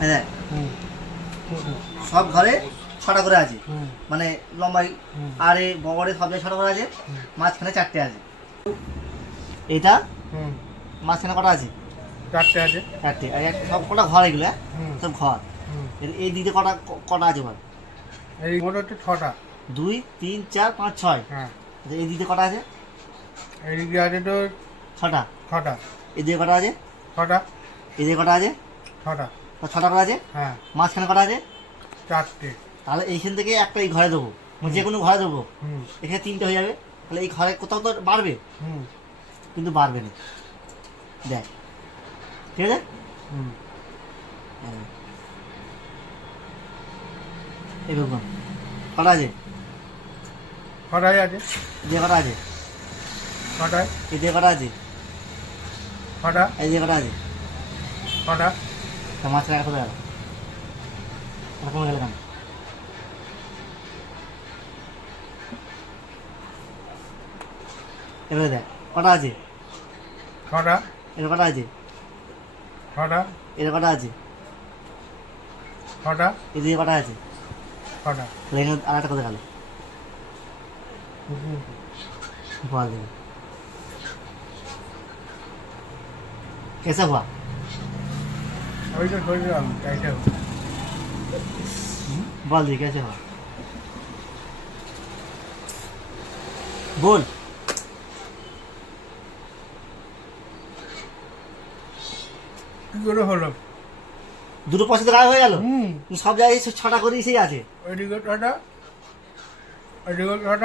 হ্যাঁ, সব ঘরে 6টা করে আছে, মানে লম্বাই আর এই বগরে সব জায়গায় 6টা করে আছে, মাঝখানে 4টে আছে। এটা মাঝখানে কটা আছে? 4টে আছে। 4টে। আর সব কটা ঘর এগুলো? হ্যাঁ, সব ঘর। এই দিকে কটা কটা আছে বল? এই মোট হচ্ছে 6টা। 2 3 4 5 6। হ্যাঁ, এই দিকে কটা আছে? এইদিকে আছে তো 6টা। 6টা। এদিকে কটা আছে? 6টা। এদিকে কটা আছে? 6টা। 6টা করে আছে। হ্যাঁ, মাঝখানে কটা আছে? 4টে। তাহলে এইখান থেকে একটা এই ঘরে দেবো, যে কোনো ঘরে দেবো। হুম এখানে 3টে হয়ে যাবে, তাহলে এই ঘরে কোথাও তো বাড়বে, হুম কিন্তু বাড়বে না। দেখ, ঠিক আছে। হুম এরকম কটা আছে? 6টাই আছে। এদিকে কটা আছে? 6টায়। এদিকে কটা আছে? 6টা। এদিকে কটা আছে? 6টা। তা মাঝখানে একটা কোথায় গেল? এটা কমে গেল কেন? এবারে দেখ কটা আছে? 6টা। এর কটা আছে? 6টা। এর কটা আছে? 6টা। এদিকে কটা আছে? 6টা। তাহলে এখানে আর একটা কোথায় গেল? বল দেখি, कैसे हुआ? ওই তো ধরলাম তাইটা। बोल दी कैसे हुआ? बोल। কি করে হলো? দুটো পয়সা তো গায়েব হয়ে গেল। হুম সব জায়গায় 6টা করে এসেই আছে। ওইদিকে 6টা, ওইদিকে 6টা।